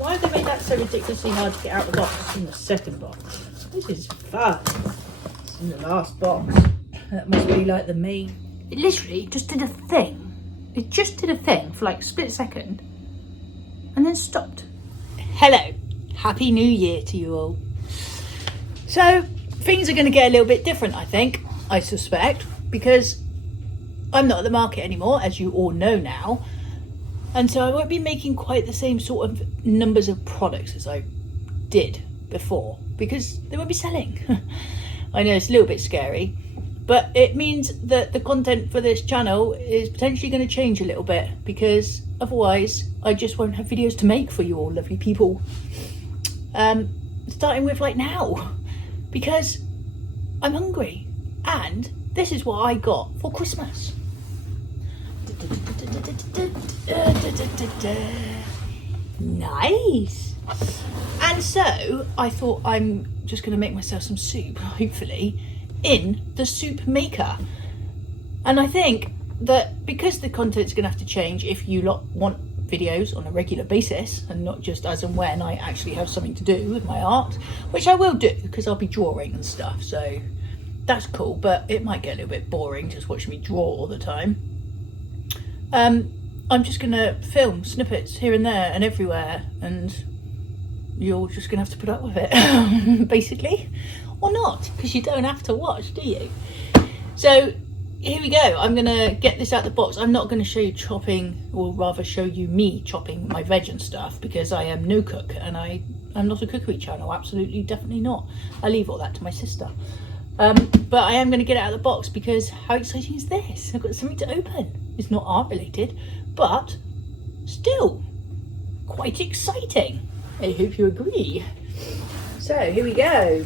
Why have they made that so ridiculously hard to get out of the box in the second box? This is fun. It's in the last box. That must be like the main. It literally just did a thing. It just did a thing for like a split second and then stopped. Hello. Happy New Year to you all. So things are going to get a little bit different, I suspect, because I'm not at the market anymore, as you all know now. And so I won't be making quite the same sort of numbers of products as I did before, because they won't be selling. I know it's a little bit scary, but it means that the content for this channel is potentially going to change a little bit, because otherwise I just won't have videos to make for you all lovely people. Starting with like now, because I'm hungry and this is what I got for Christmas. Nice. And so I thought I'm just going to make myself some soup, hopefully, in the soup maker. And I think that because the content's going to have to change if you lot want videos on a regular basis and not just as and when I actually have something to do with my art, which I will do because I'll be drawing and stuff, so that's cool, but it might get a little bit boring just watching me draw all the time. I'm just gonna film snippets here and there and everywhere, and you're just gonna have to put up with it basically, or not, because you don't have to watch, do you? So here we go. I'm gonna get this out the box. I'm not gonna show you chopping, or rather show you me chopping my veg and stuff, because I am no cook and I'm not a cookery channel, absolutely definitely not. I leave all that to my sister. But I am going to get it out of the box because how exciting is this? I've got something to open. It's not art related, but still quite exciting. I hope you agree. So here we go.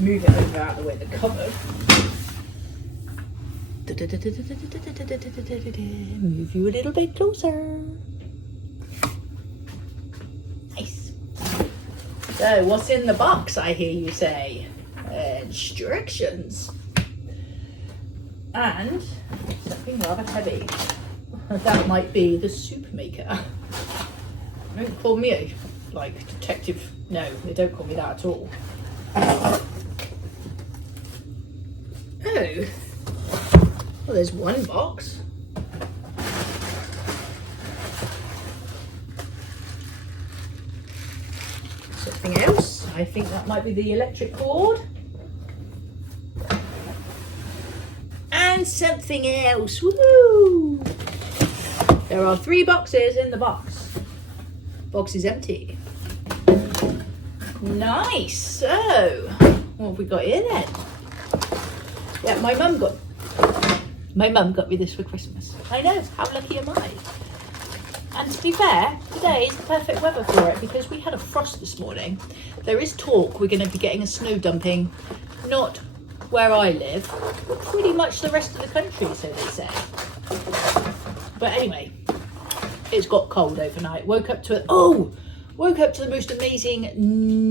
Move it over out of the way of the cupboard. Move you a little bit closer. Nice. So what's in the box, I hear you say? Instructions. And something rather heavy. That might be the soup maker. Don't call me a detective. No, they don't call me that at all. Oh. Well, there's one box. Something else. I think that might be the electric cord. And something else. Woo! There are 3 boxes in the box. Box is empty. Nice. So, what have we got here then? Yeah, my mum got me this for Christmas. I know, how lucky am I? And to be fair, today is the perfect weather for it because we had a frost this morning. There is talk we're going to be getting a snow dumping, not where I live, but pretty much the rest of the country, so they say. But anyway, it's got cold overnight. Woke up to the most amazing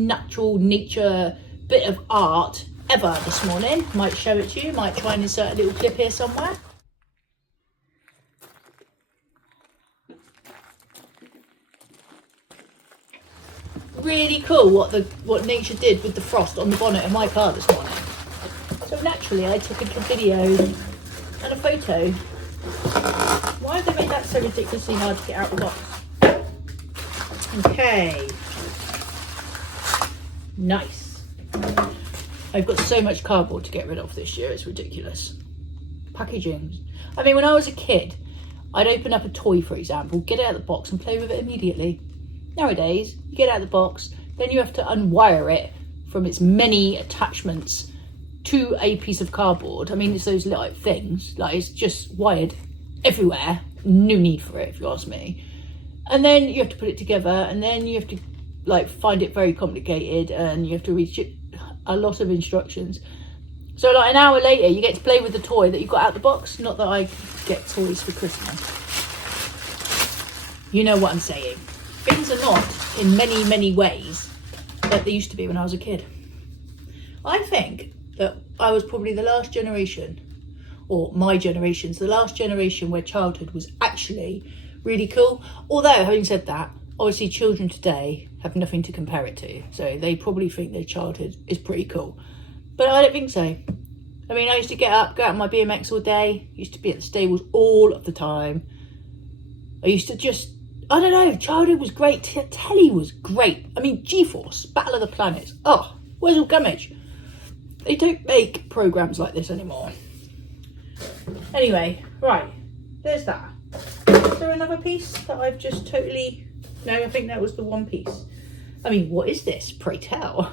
natural nature bit of art ever this morning. Might show it to you, might try and insert a little clip here somewhere. Really cool what nature did with the frost on the bonnet of my car this morning. So naturally I took a video and a photo. Why have they made that so ridiculously hard to get out of the box? Okay. Nice. I've got so much cardboard to get rid of this year, it's ridiculous. Packaging. I mean, when I was a kid, I'd open up a toy, for example, get it out of the box and play with it immediately. Nowadays, you get it out of the box, then you have to unwire it from its many attachments to a piece of cardboard. I mean, it's those little things, it's just wired everywhere. No need for it, if you ask me. And then you have to put it together, and then you have to find it very complicated, and you have to read a lot of instructions. So an hour later, you get to play with the toy that you got out of the box. Not that I get toys for Christmas. You know what I'm saying. Things are not, in many, many ways, like they used to be when I was a kid. I think that I was probably the last generation, or my generation's the last generation where childhood was actually really cool. Although, having said that, obviously children today have nothing to compare it to, so they probably think their childhood is pretty cool. But I don't think so. I mean, I used to get up, go out on my BMX all day, used to be at the stables all of the time. I used to just, I don't know, childhood was great, telly was great. I mean, G-Force, Battle of the Planets, oh, where's all Gummidge? They don't make programmes like this anymore. Anyway, right, there's that. Is there another piece that I've just totally... No, I think that was the one piece. I mean, what is this? Pray tell.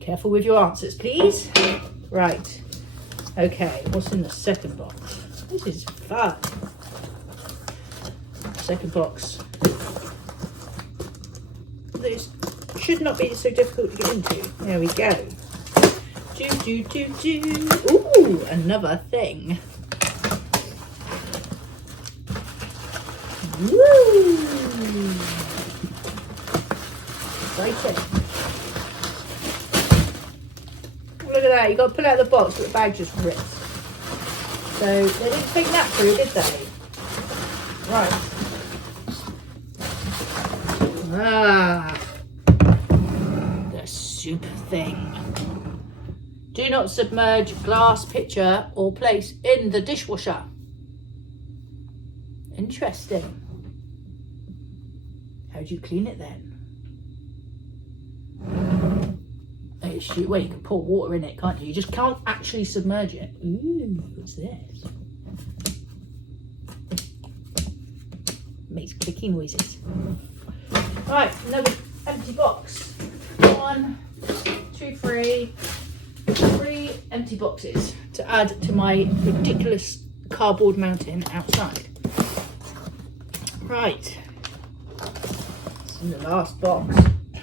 Careful with your answers, please. Right. Okay, what's in the second box? This is fun. Second box. This should not be so difficult to get into. There we go. Ooh, another thing. Woo! Exciting. Look at that, you got to pull out the box, but the bag just rips. So they didn't think that through, did they? Right. The soup thing. Do not submerge glass pitcher or place in the dishwasher. Interesting. How do you clean it then? Well, you can pour water in it, can't you? You just can't actually submerge it. Ooh, what's this? Makes clicky noises. Right, another empty box. 1, 2, 3. 3 empty boxes to add to my ridiculous cardboard mountain outside. Right. This is the last box.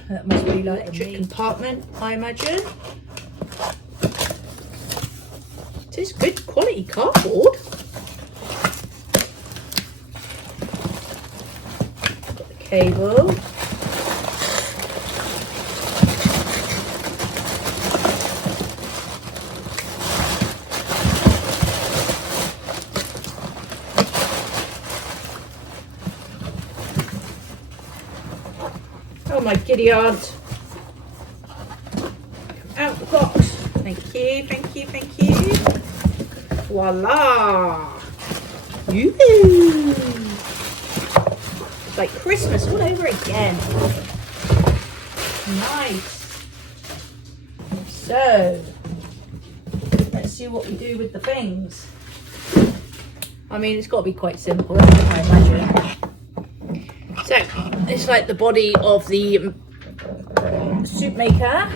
That must be like electric compartment, I imagine. It is good quality cardboard. Got the cable. Oh my giddy aunt. Out the box. Thank you, thank you, thank you. Voila. Yoo-hoo. It's like Christmas all over again. Nice. So, let's see what we do with the things. I mean, it's got to be quite simple, I imagine. So, it's like the body of the soup maker.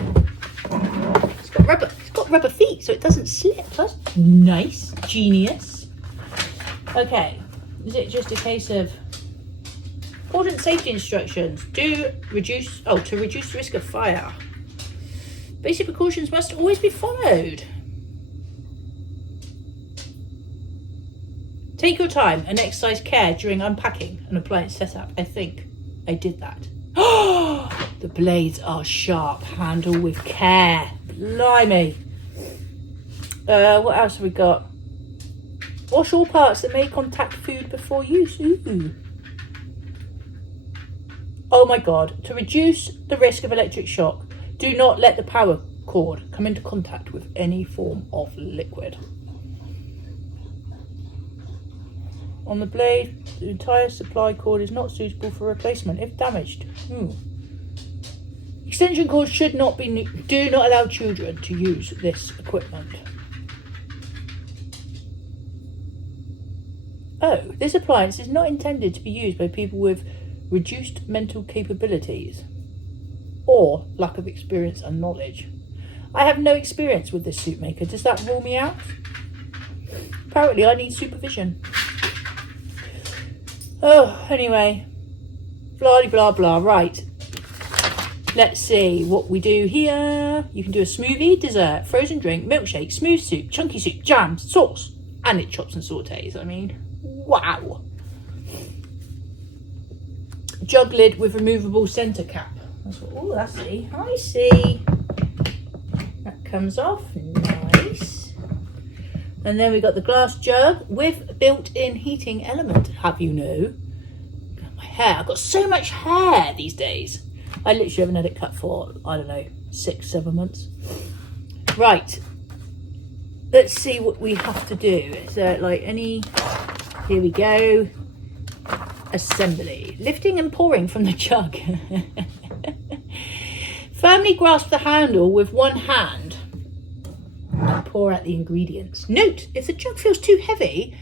It's got rubber feet, so it doesn't slip. That's nice, genius. Okay, is it just a case of important safety instructions? To reduce the risk of fire. Basic precautions must always be followed. Take your time and exercise care during unpacking an appliance setup. I think I did that. The blades are sharp. Handle with care. Blimey. What else have we got? Wash all parts that may contact food before use. Ooh. Oh my god. To reduce the risk of electric shock, do not let the power cord come into contact with any form of liquid. On the blade, the entire supply cord is not suitable for replacement if damaged. Extension cords should not be. Do not allow children to use this equipment. Oh, this appliance is not intended to be used by people with reduced mental capabilities or lack of experience and knowledge. I have no experience with this soup maker. Does that rule me out? Apparently I need supervision. Oh, anyway. Blah, blah, blah. Right. Let's see what we do here. You can do a smoothie, dessert, frozen drink, milkshake, smooth soup, chunky soup, jam, sauce, and it chops and sautés. I mean, wow. Jug lid with removable centre cap. That's what, oh, that's see. I see. That comes off. Nice. And then we got the glass jug with built-in heating element. Have you know? My hair. I've got so much hair these days. I literally haven't had it cut for, I don't know, 6-7 months. Right. Let's see what we have to do. Is there like any... Here we go. Assembly. Lifting and pouring from the jug. Firmly grasp the handle with one hand and pour out the ingredients. Note, if the jug feels too heavy,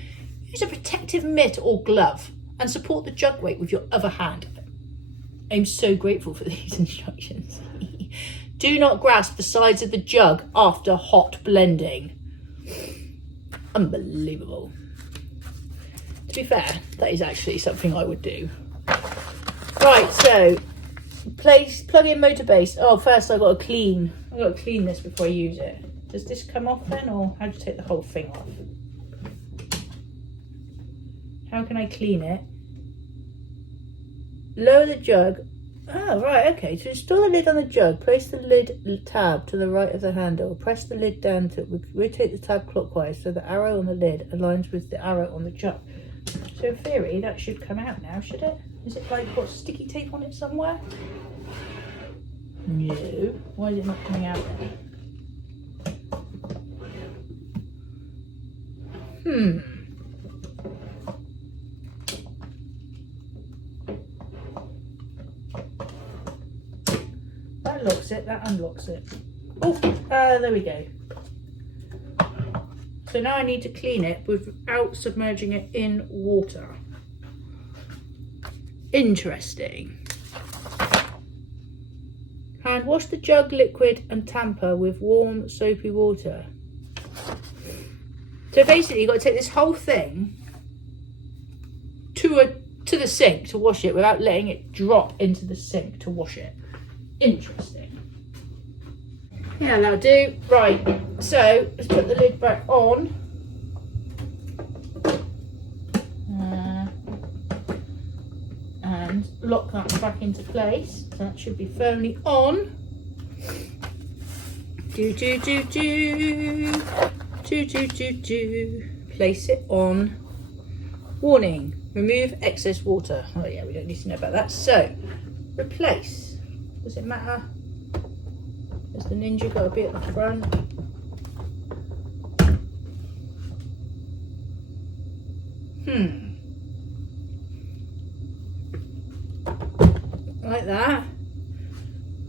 use a protective mitt or glove and support the jug weight with your other hand. I'm so grateful for these instructions. Do not grasp the sides of the jug after hot blending. Unbelievable. To be fair, that is actually something I would do. Right, so plug in motor base. Oh, first I've got to clean this before I use it. Does this come off then, or how do you take the whole thing off? How can I clean it? Lower the jug. Oh, right, okay. To install the lid on the jug, place the lid tab to the right of the handle. Press the lid down to rotate the tab clockwise so the arrow on the lid aligns with the arrow on the jug. So in theory, that should come out now, should it? Is it like got sticky tape on it somewhere? No. Why is it not coming out then? That locks it, that unlocks it. Oh, there we go. So now I need to clean it without submerging it in water. Interesting. Hand wash the jug liquid and tamper with warm soapy water. So basically you've got to take this whole thing to the sink to wash it without letting it drop into the sink to wash it. Interesting. Yeah, that'll do. Right, so let's put the lid back on. And lock that back into place. So that should be firmly on. Place it on. Warning, remove excess water. Oh yeah, we don't need to know about that. So, replace. Does it matter? Has the Ninja got to be at the front? Like that.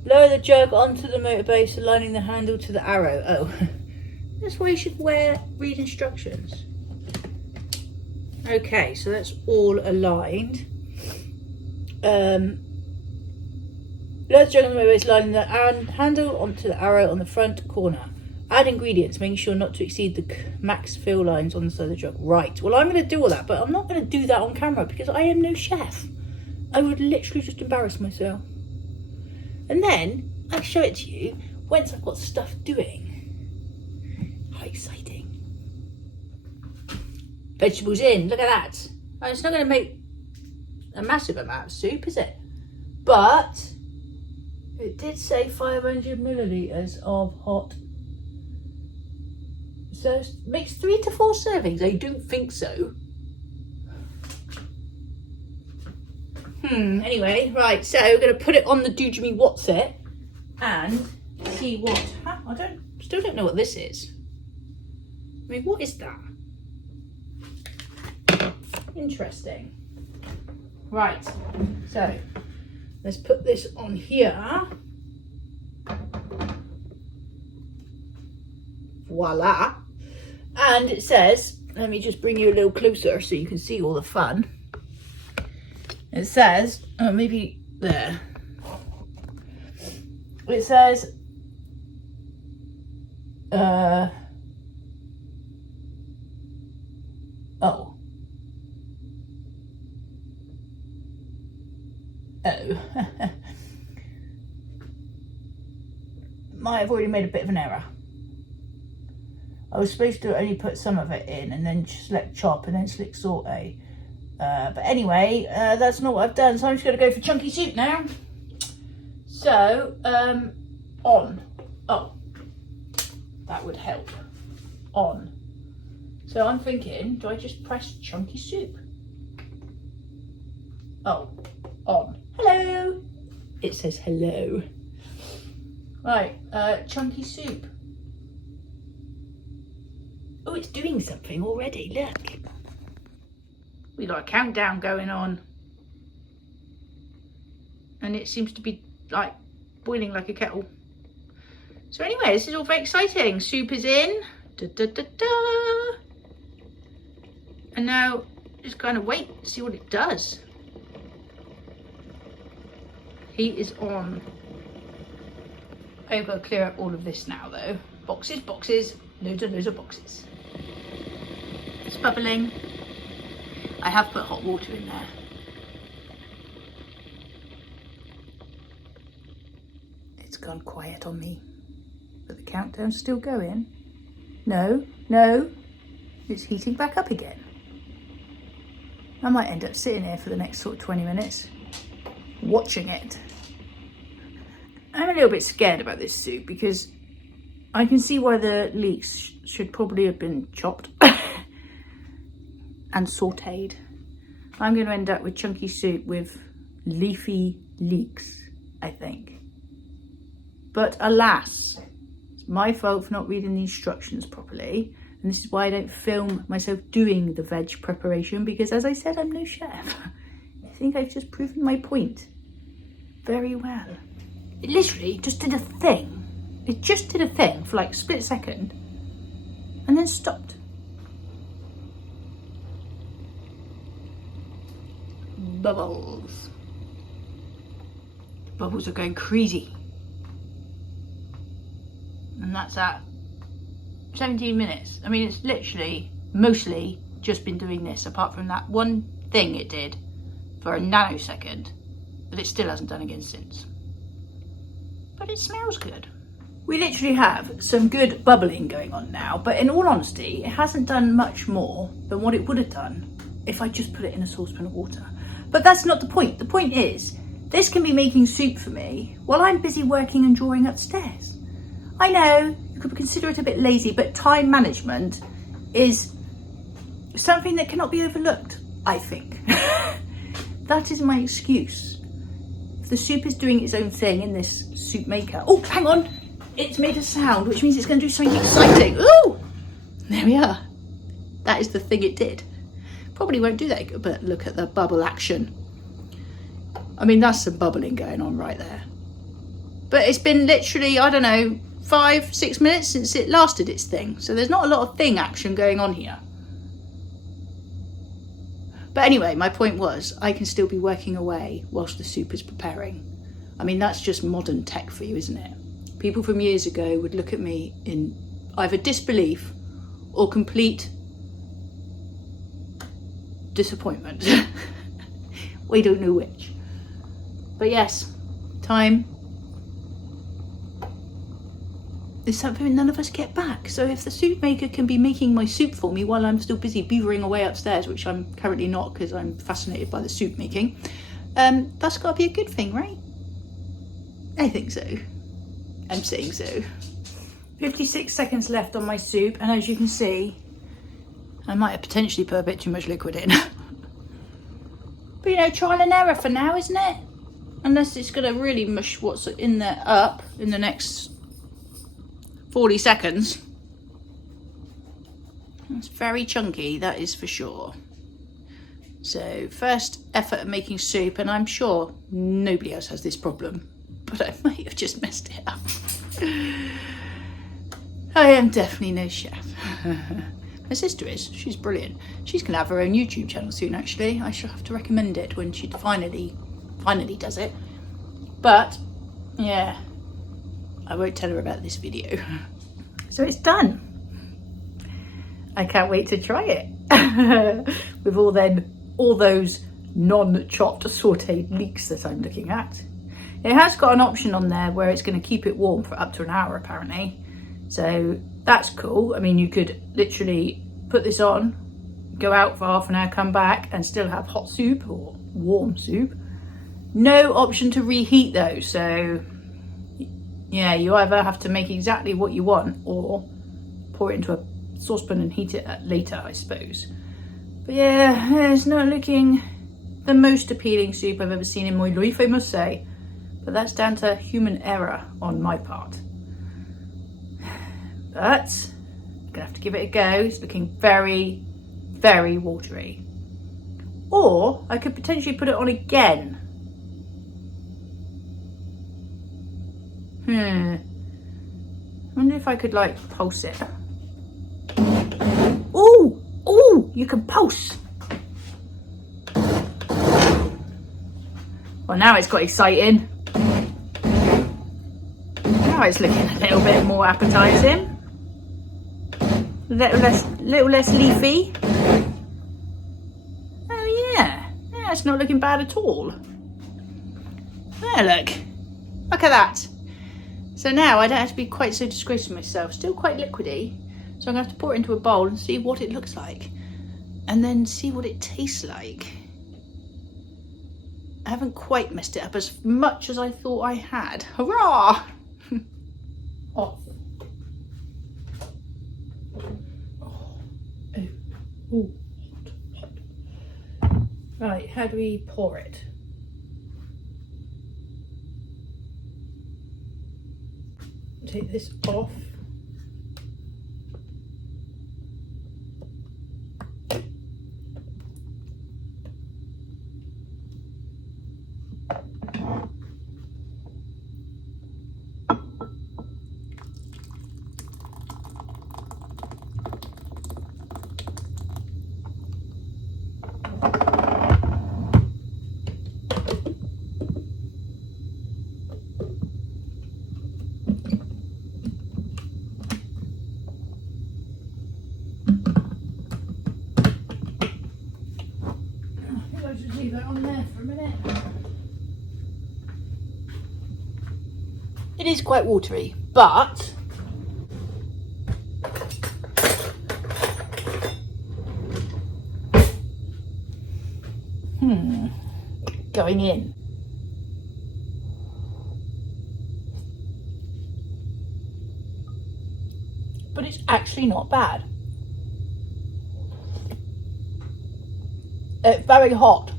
Lower the jug onto the motor base, aligning the handle to the arrow. Oh, that's why you should read instructions. Okay, so that's all aligned. Lower the jug on the motor base, aligning the handle onto the arrow on the front corner. Add ingredients, making sure not to exceed the max fill lines on the side of the jug. Right, well I'm going to do all that, but I'm not going to do that on camera because I am no chef. I would literally just embarrass myself. And then I'll show it to you once I've got stuff doing. How exciting. Vegetables in, look at that. Now, it's not going to make a massive amount of soup, is it? But it did say 500 millilitres of hot. So it makes 3 to 4 servings. I don't think so. Anyway, right, so we're going to put it on the Doojimi What's It and see what... I still don't know what this is. I mean, what is that? Interesting. Right, so let's put this on here. Voila. And it says, let me just bring you a little closer so you can see all the fun. It says, oh, maybe there. It says, oh. Might have already made a bit of an error. I was supposed to only put some of it in and then select chop and then select saute. But anyway, that's not what I've done, so I'm just going to go for chunky soup now. So, on. Oh, that would help. On. So I'm thinking, do I just press chunky soup? Oh, on. Hello. It says hello. Right, chunky soup. Oh, it's doing something already, look. We got a countdown going on. And it seems to be like boiling like a kettle. So anyway, this is all very exciting. Soup is in. Da, da, da, da. And now just kind of wait, see what it does. Heat is on. I've got to clear up all of this now though. Boxes, boxes, loads of boxes. It's bubbling. I have put hot water in there. It's gone quiet on me. But the countdown's still going. No, no, it's heating back up again. I might end up sitting here for the next sort of 20 minutes, watching it. I'm a little bit scared about this soup because I can see why the leeks should probably have been chopped and sauteed. I'm going to end up with chunky soup with leafy leeks, I think. But alas, it's my fault for not reading the instructions properly. And this is why I don't film myself doing the veg preparation, because as I said, I'm no chef. I think I've just proven my point very well. It literally just did a thing. It just did a thing for like a split second and then stopped. Bubbles. Bubbles are going crazy. And that's at 17 minutes. I mean, it's literally mostly just been doing this, apart from that one thing it did for a nanosecond, but it still hasn't done again since. But it smells good. We literally have some good bubbling going on now, but in all honesty, it hasn't done much more than what it would have done if I just put it in a saucepan of water. But that's not the point. The point is, this can be making soup for me while I'm busy working and drawing upstairs. I know you could consider it a bit lazy, but time management is something that cannot be overlooked, I think. That is my excuse. If the soup is doing its own thing in this soup maker. Oh, hang on. It's made a sound, which means it's going to do something exciting. Ooh, there we are. That is the thing it did. Probably won't do that, but look at the bubble action. I mean, that's some bubbling going on right there. But it's been literally, I don't know, 5-6 minutes since it lasted its thing. So there's not a lot of thing action going on here. But anyway, my point was, I can still be working away whilst the soup is preparing. I mean, that's just modern tech for you, isn't it? People from years ago would look at me in either disbelief or complete disappointment. We don't know which. But yes, time is something none of us get back. So if the soup maker can be making my soup for me while I'm still busy beavering away upstairs, which I'm currently not because I'm fascinated by the soup making, that's got to be a good thing, right? I think so. I'm saying so. 56 seconds left on my soup, and as you can see, I might have potentially put a bit too much liquid in. But you know, trial and error for now, isn't it? Unless it's going to really mush what's in there up in the next 40 seconds. It's very chunky, that is for sure. So first effort at making soup, and I'm sure nobody else has this problem, but I might have just messed it up. I am definitely no chef. My sister is. She's brilliant. She's going to have her own YouTube channel soon, actually. I shall have to recommend it when she finally does it. But, yeah, I won't tell her about this video. So it's done. I can't wait to try it. With all those non-chopped sauteed leeks that I'm looking at. It has got an option on there where it's going to keep it warm for up to an hour, apparently. So that's cool. I mean, you could literally put this on, go out for half an hour, come back and still have hot soup or warm soup. No option to reheat though. So yeah, you either have to make exactly what you want or pour it into a saucepan and heat it later, I suppose. But yeah, it's not looking the most appealing soup I've ever seen in my life, I must say. But that's down to human error on my part. But I'm gonna have to give it a go. It's looking very, very watery. Or I could potentially put it on again. I wonder if I could like pulse it. Oh, oh, you can pulse. Well, now it's got exciting. Now it's looking a little bit more appetizing. Little less leafy. Oh yeah, yeah, it's not looking bad at all. There, look at that. So now I don't have to be quite so disgraced with myself. Still quite liquidy, so I'm gonna have to pour it into a bowl and see what it looks like, and then see what it tastes like. I haven't quite messed it up as much as I thought I had. Hurrah! Off. Oh, hot. Right, how do we pour it? Take this off. Leave that on there for a minute. It is quite watery, but going in. But it's actually not bad. It's very hot.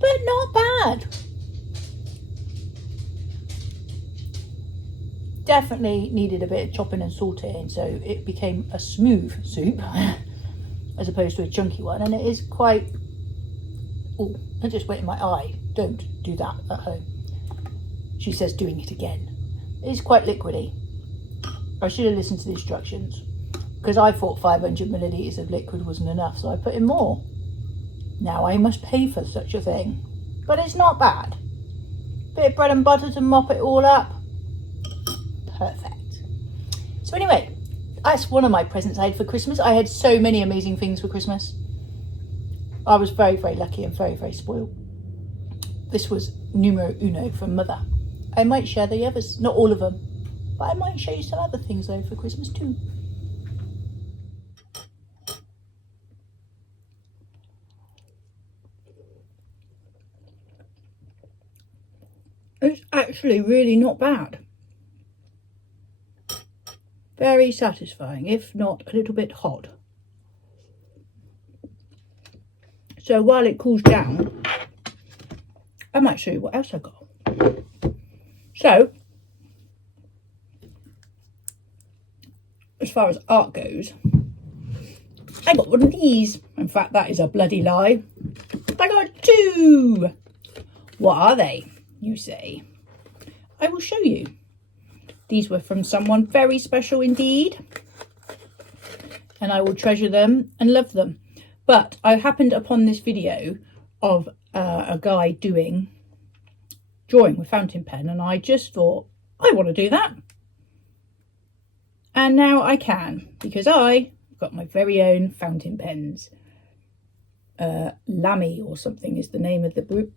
But not bad. Definitely needed a bit of chopping and sauteing, so it became a smooth soup as opposed to a chunky one, and it is quite... Oh, I just went in my eye. Don't do that at home. She says doing it again. It is quite liquidy. I should have listened to the instructions, because I thought 500 millilitres of liquid wasn't enough, so I put in more. Now I must pay for such a thing. But it's not bad. Bit of bread and butter to mop it all up. Perfect. So anyway, that's one of my presents I had for Christmas. I had so many amazing things for Christmas. I was very, very lucky and very, very spoiled. This was numero uno from Mother. I might share the others, not all of them, but I might show you some other things though for Christmas too. It's actually really not bad. Very satisfying, if not a little bit hot. So while it cools down, I might show you what else I got. So, as far as art goes, I got one of these. In fact, that is a bloody lie. I got two. What are they, you say? I will show you. These were from someone very special indeed, and I will treasure them and love them. But I happened upon this video of a guy drawing with fountain pen, and I just thought, I want to do that. And now I can, because I've got my very own fountain pens. Lamy or something is the name of the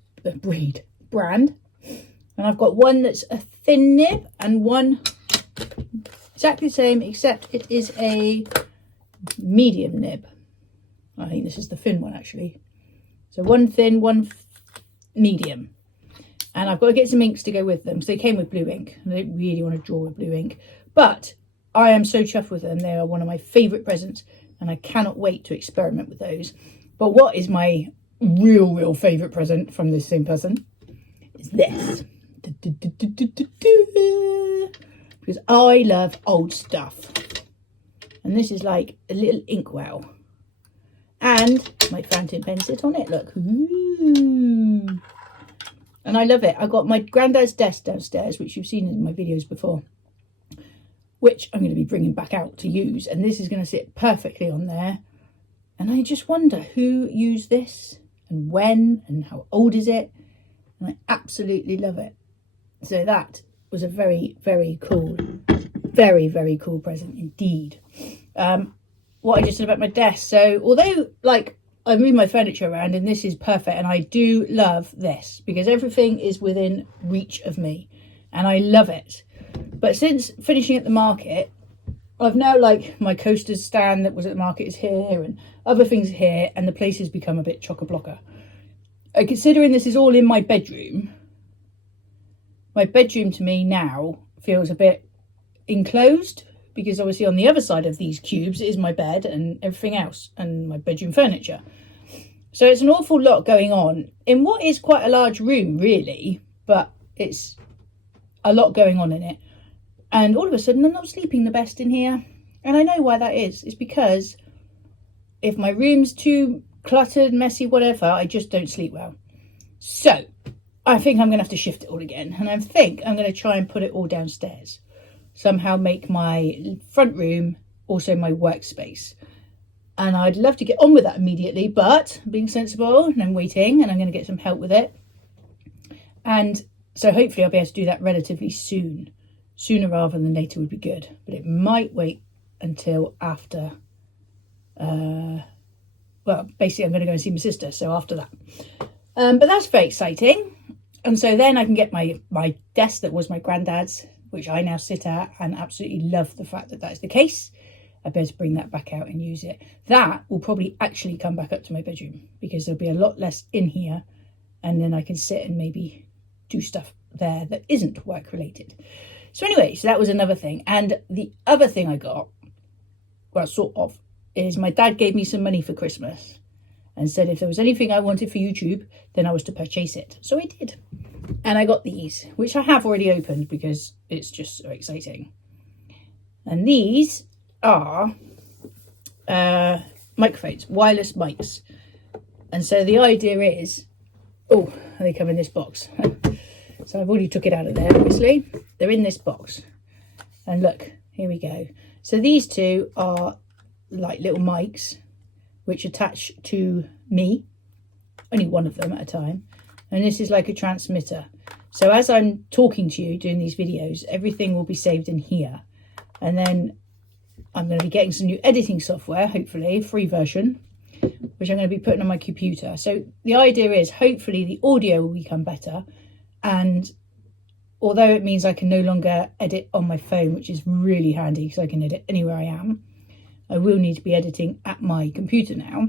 brand. And I've got one that's a thin nib and one exactly the same, except it is a medium nib. I think this is the thin one actually. So one thin, one medium. And I've got to get some inks to go with them. So they came with blue ink. I don't really want to draw with blue ink. But I am so chuffed with them. They are one of my favourite presents. And I cannot wait to experiment with those. But what is my real favourite present from this same person is this. Because I love old stuff. And this is like a little inkwell. And my fountain pen sit on it, look. Ooh. And I love it. I got my granddad's desk downstairs, which you've seen in my videos before, which I'm going to be bringing back out to use. And this is going to sit perfectly on there. And I just wonder who used this and when and how old is it. And I absolutely love it. So that was a very cool, very cool present indeed. What I just said about my desk. So although like I move my furniture around and this is perfect, and I do love this because everything is within reach of me and I love it. But since finishing at the market, I've now, like, my coaster stand that was at the market is here and other things here, and the place has become a bit chock-a-blocker. Considering this is all in my bedroom to me now feels a bit enclosed, because obviously on the other side of these cubes is my bed and everything else and my bedroom furniture. So it's an awful lot going on in what is quite a large room really, but it's a lot going on in it. And all of a sudden I'm not sleeping the best in here. And I know why that is. It's because if my room's too cluttered, messy, whatever, I just don't sleep well. So I think I'm going to have to shift it all again. And I think I'm going to try and put it all downstairs. Somehow make my front room also my workspace. And I'd love to get on with that immediately, but I'm being sensible and I'm waiting, and I'm going to get some help with it. And so hopefully I'll be able to do that relatively soon. Sooner rather than later would be good, but it might wait until after, well, basically I'm going to go and see my sister, so after that. But that's very exciting. And so then I can get my desk that was my granddad's, which I now sit at, and absolutely love the fact that that's the case. I better bring that back out and use it. That will probably actually come back up to my bedroom because there'll be a lot less in here, and then I can sit and maybe do stuff there that isn't work related. So anyway, so that was another thing. And the other thing I got, well, sort of, is my dad gave me some money for Christmas and said if there was anything I wanted for YouTube, then I was to purchase it. So I did. And I got these, which I have already opened because it's just so exciting. And these are microphones, wireless mics. And so the idea is, oh, they come in this box. So I've already took it out of there, obviously. They're in this box. And look, here we go. So these two are like little mics, which attach to me. Only one of them at a time. And this is like a transmitter. So as I'm talking to you, doing these videos, everything will be saved in here. And then I'm going to be getting some new editing software, hopefully, free version, which I'm going to be putting on my computer. So the idea is hopefully the audio will become better. And although it means I can no longer edit on my phone, which is really handy because I can edit anywhere I am, I will need to be editing at my computer now.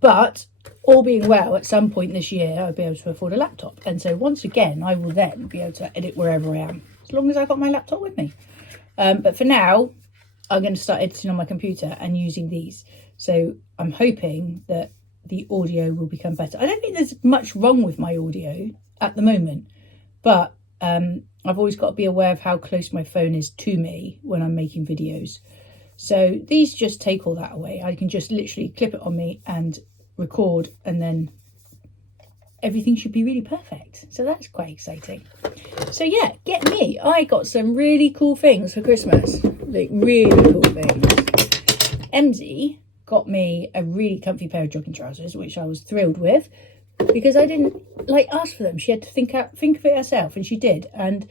But all being well, at some point this year, I'll be able to afford a laptop. And so once again, I will then be able to edit wherever I am, as long as I've got my laptop with me. But for now, I'm going to start editing on my computer and using these. So I'm hoping that the audio will become better. I don't think there's much wrong with my audio at the moment, but I've always got to be aware of how close my phone is to me when I'm making videos. So these just take all that away. I can just literally clip it on me and record, and then everything should be really perfect. So that's quite exciting. So yeah, get me. I got some really cool things for Christmas. Like really cool things. MZ got me a really comfy pair of jogging trousers, which I was thrilled with, because I didn't ask for them. She had to think of it herself, and she did. And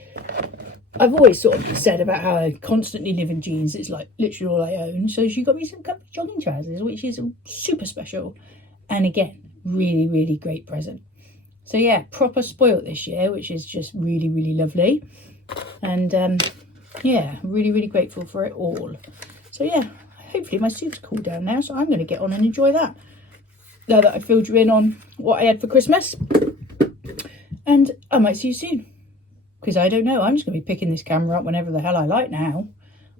I've always sort of said about how I constantly live in jeans. It's like literally all I own. So she got me some comfy jogging trousers, which is super special. And again, really, really great present. So yeah, proper spoilt this year, which is just really, really lovely. And yeah, really, really grateful for it all. So yeah, hopefully my soup's cooled down now, so I'm going to get on and enjoy that. now that I filled you in on what I had for Christmas. And I might see you soon. Because I don't know. I'm just going to be picking this camera up whenever the hell I like now.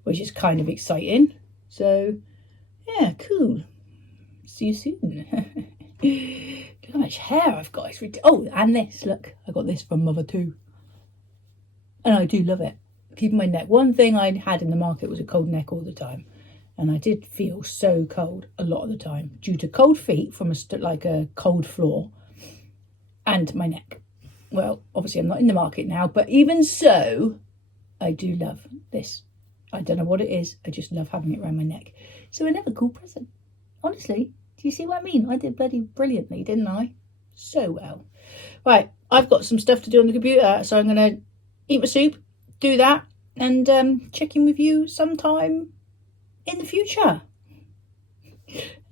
Which is kind of exciting. So, yeah, cool. See you soon. Look how much hair I've got. It's oh, and this. Look, I got this from Mother too. And I do love it. Keeping my neck. One thing I had in the market was a cold neck all the time. And I did feel so cold a lot of the time. Due to cold feet from a cold floor. And my neck. Well, obviously I'm not in the market now. But even so, I do love this. I don't know what it is. I just love having it around my neck. So another cool present. Honestly, do you see what I mean? I did bloody brilliantly, didn't I? So well. Right, I've got some stuff to do on the computer. So I'm going to eat my soup, do that, and check in with you sometime in the future.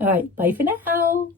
All right, bye for now.